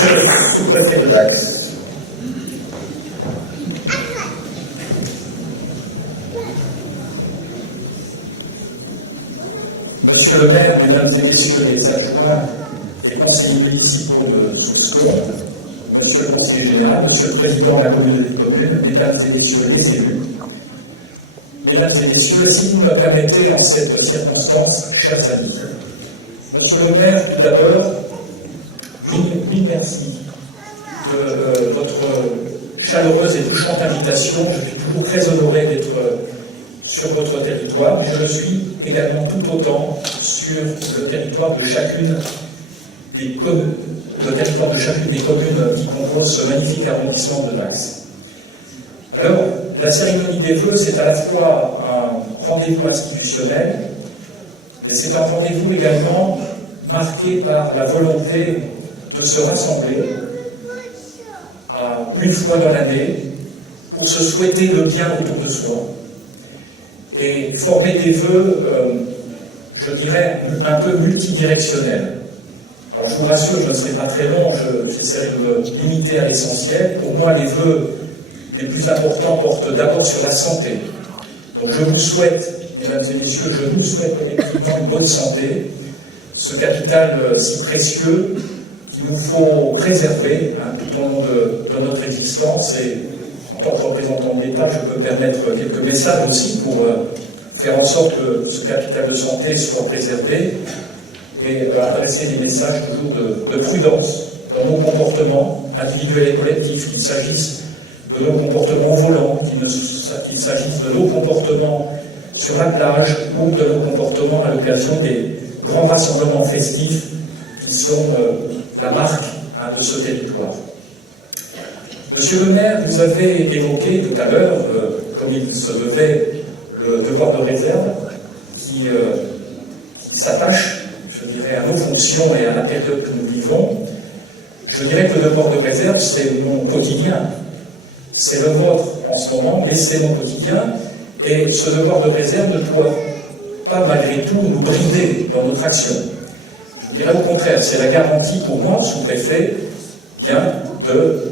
Monsieur le sous-préfet de Dax. Monsieur le maire, mesdames et messieurs les adjoints, les conseillers municipaux de Souscon, monsieur le conseiller général, monsieur le président de la communauté de communes, mesdames et messieurs les élus, mesdames et messieurs, si vous me permettez en cette circonstance, chers amis, monsieur le maire, tout d'abord, mille merci de votre chaleureuse et touchante invitation. Je suis toujours très honoré d'être sur votre territoire, mais je le suis également tout autant sur le territoire de chacune des communes, qui composent ce magnifique arrondissement de Dax. Alors, la cérémonie des vœux, c'est à la fois un rendez-vous institutionnel, mais c'est un rendez-vous également marqué par la volonté de se rassembler une fois dans l'année pour se souhaiter le bien autour de soi et former des vœux, je dirais, un peu multidirectionnels. Alors je vous rassure, je ne serai pas très long, j'essaierai de me limiter à l'essentiel. Pour moi, les vœux les plus importants portent d'abord sur la santé. Donc je vous souhaite, mesdames et messieurs, je nous souhaite collectivement une bonne santé, ce capital si précieux qu'il nous faut préserver tout au long de notre existence. Et en tant que représentant de l'État, je peux permettre quelques messages aussi pour faire en sorte que ce capital de santé soit préservé et adresser des messages toujours de prudence dans nos comportements individuels et collectifs, qu'il s'agisse de nos comportements au volant, qu'il s'agisse de nos comportements sur la plage ou de nos comportements à l'occasion des grands rassemblements festifs qui sont la marque de ce territoire. Monsieur le maire, vous avez évoqué tout à l'heure, comme il se devait, le devoir de réserve qui s'attache, je dirais, à nos fonctions et à la période que nous vivons. Je dirais que le devoir de réserve, c'est mon quotidien. C'est le vôtre en ce moment, mais c'est mon quotidien. Et ce devoir de réserve ne doit pas, malgré tout, nous brider dans notre action. Je dirais au contraire, c'est la garantie pour moi, sous-préfet, bien de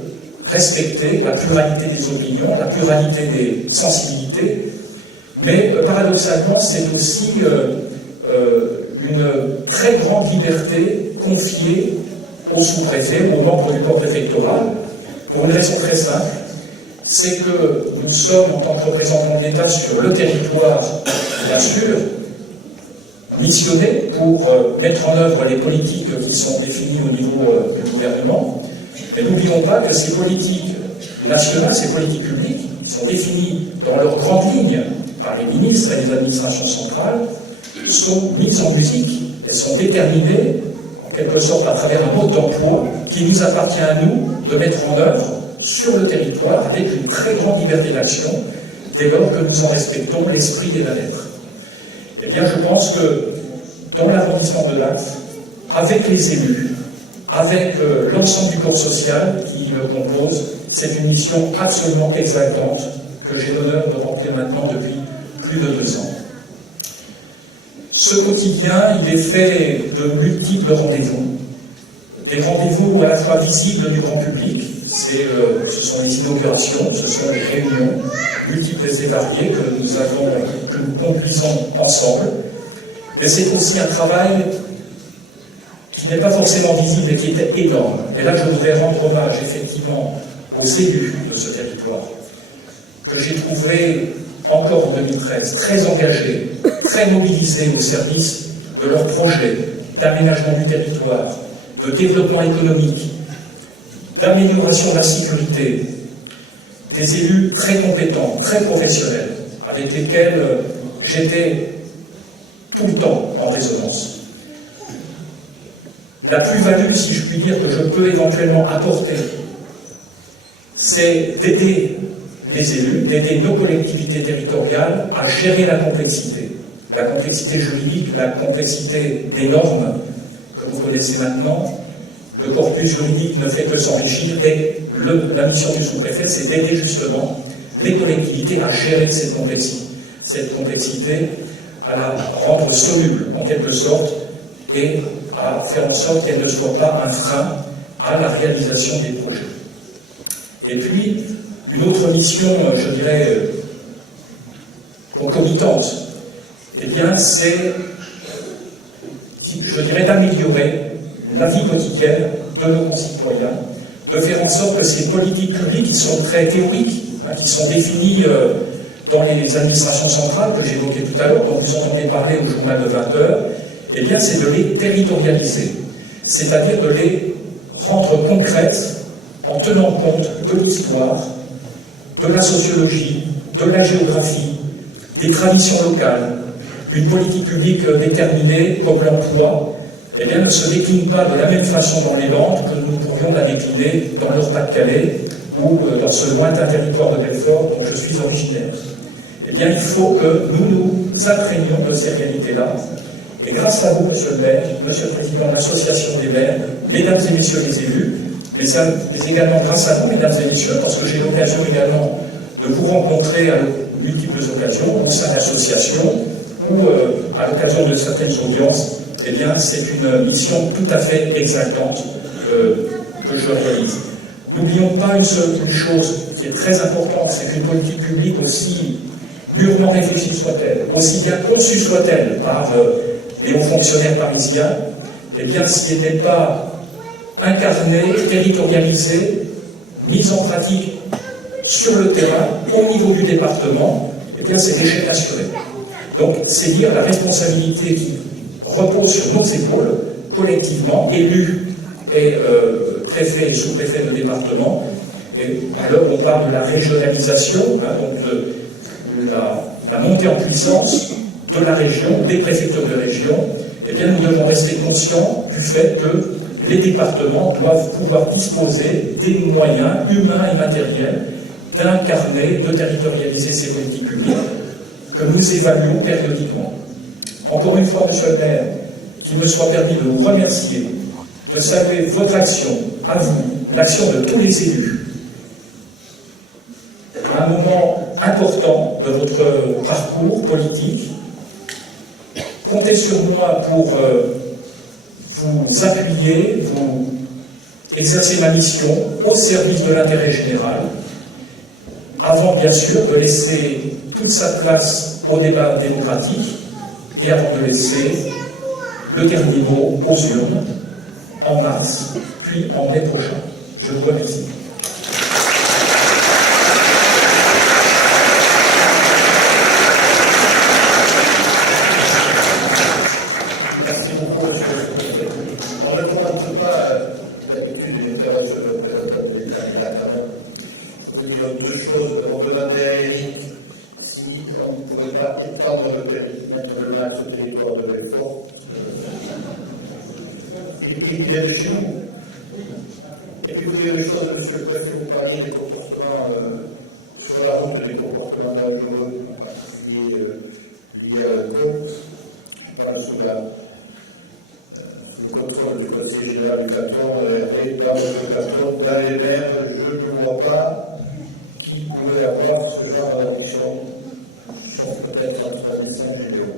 respecter la pluralité des opinions, la pluralité des sensibilités, mais paradoxalement, c'est aussi une très grande liberté confiée aux sous-préfets, aux membres du corps préfectoral, pour une raison très simple, c'est que nous sommes, en tant que représentants de l'État sur le territoire, bien sûr, missionnés pour mettre en œuvre les politiques qui sont définies au niveau du gouvernement. Mais n'oublions pas que ces politiques nationales, ces politiques publiques, qui sont définies dans leurs grandes lignes par les ministres et les administrations centrales, sont mises en musique. Elles sont déterminées, en quelque sorte, à travers un mode d'emploi qui nous appartient à nous de mettre en œuvre sur le territoire avec une très grande liberté d'action, dès lors que nous en respectons l'esprit et la lettre. Eh bien, je pense que dans l'arrondissement de Dax, avec les élus, avec l'ensemble du corps social qui le compose, c'est une mission absolument exaltante que j'ai l'honneur de remplir maintenant depuis plus de 2 ans. Ce quotidien, il est fait de multiples rendez-vous. Des rendez-vous à la fois visibles du grand public, ce sont les inaugurations, ce sont les réunions multiples et variées que nous conduisons ensemble. Mais c'est aussi un travail qui n'est pas forcément visible et qui est énorme. Et là, je voudrais rendre hommage effectivement aux élus de ce territoire, que j'ai trouvé encore en 2013 très engagés, très mobilisés au service de leurs projets d'aménagement du territoire, de développement économique, d'amélioration de la sécurité, des élus très compétents, très professionnels, avec lesquels j'étais tout le temps en résonance. La plus-value, si je puis dire, que je peux éventuellement apporter, c'est d'aider les élus, d'aider nos collectivités territoriales à gérer la complexité juridique, la complexité des normes que vous connaissez maintenant. Le corpus juridique ne fait que s'enrichir et la mission du sous-préfet, c'est d'aider justement les collectivités à gérer cette complexité, à la rendre soluble en quelque sorte et à faire en sorte qu'elle ne soit pas un frein à la réalisation des projets. Et puis, une autre mission, je dirais, concomitante, eh bien, c'est, je dirais, d'améliorer la vie quotidienne de nos concitoyens, de faire en sorte que ces politiques publiques qui sont très théoriques, qui sont définies dans les administrations centrales que j'évoquais tout à l'heure, dont vous entendez parler au journal de 20h, eh bien, c'est de les territorialiser, c'est-à-dire de les rendre concrètes en tenant compte de l'histoire, de la sociologie, de la géographie, des traditions locales. Une politique publique déterminée, comme l'emploi, eh bien, ne se décline pas de la même façon dans les Landes que nous pourrions la décliner dans le Pas-de-Calais ou dans ce lointain territoire de Belfort dont je suis originaire. Eh bien, il faut que nous nous imprégnions de ces réalités-là. Et grâce à vous, Monsieur le maire, Monsieur le Président de l'Association des maires, Mesdames et Messieurs les élus, mais également grâce à vous, Mesdames et Messieurs, parce que j'ai l'occasion également de vous rencontrer à multiples occasions, au sein d'associations ou à l'occasion de certaines audiences, eh bien, c'est une mission tout à fait exaltante que je réalise. N'oublions pas une chose qui est très importante, c'est qu'une politique publique, aussi mûrement réfléchie soit-elle, aussi bien conçue soit-elle par les hauts fonctionnaires parisiens, eh bien, si elle n'est pas incarnée, territorialisée, mise en pratique sur le terrain, au niveau du département, eh bien, c'est l'échec assuré. Donc, c'est dire la responsabilité qui repose sur nos épaules, collectivement, élus et préfets et sous-préfets de département. Et alors, on parle de la régionalisation, donc de la montée en puissance de la région, des préfectures de région. Eh bien, nous devons rester conscients du fait que les départements doivent pouvoir disposer des moyens humains et matériels d'incarner, de territorialiser ces politiques publiques que nous évaluons périodiquement. Encore une fois, Monsieur le maire, qu'il me soit permis de vous remercier, de saluer votre action, à vous, l'action de tous les élus, à un moment important de votre parcours politique. Comptez sur moi pour vous appuyer, vous exercer ma mission au service de l'intérêt général, avant bien sûr de laisser toute sa place au débat démocratique et avant de laisser le dernier mot aux urnes en mars, puis en mai prochain. Je vous remercie. Merci beaucoup, monsieur le préfet. On ne commente pas d'habitude une intervention de l'État, mais là quand même. Je veux dire deux choses. On demandait à Eric si on ne pouvait pas étendre le périmètre de l'axe au territoire de Belfort. Il est de chez nous. Et puis vous dire des choses, monsieur le préfet, vous parliez des comportements sur la route, des comportements dangereux, en particulier liés à l'alcool. Je parle sous le contrôle du conseiller général du canton, Hervé, dans le canton, dans les maires, je ne vois pas qui pourrait avoir ce genre d'addiction, sauf peut-être entre Nice et Géo.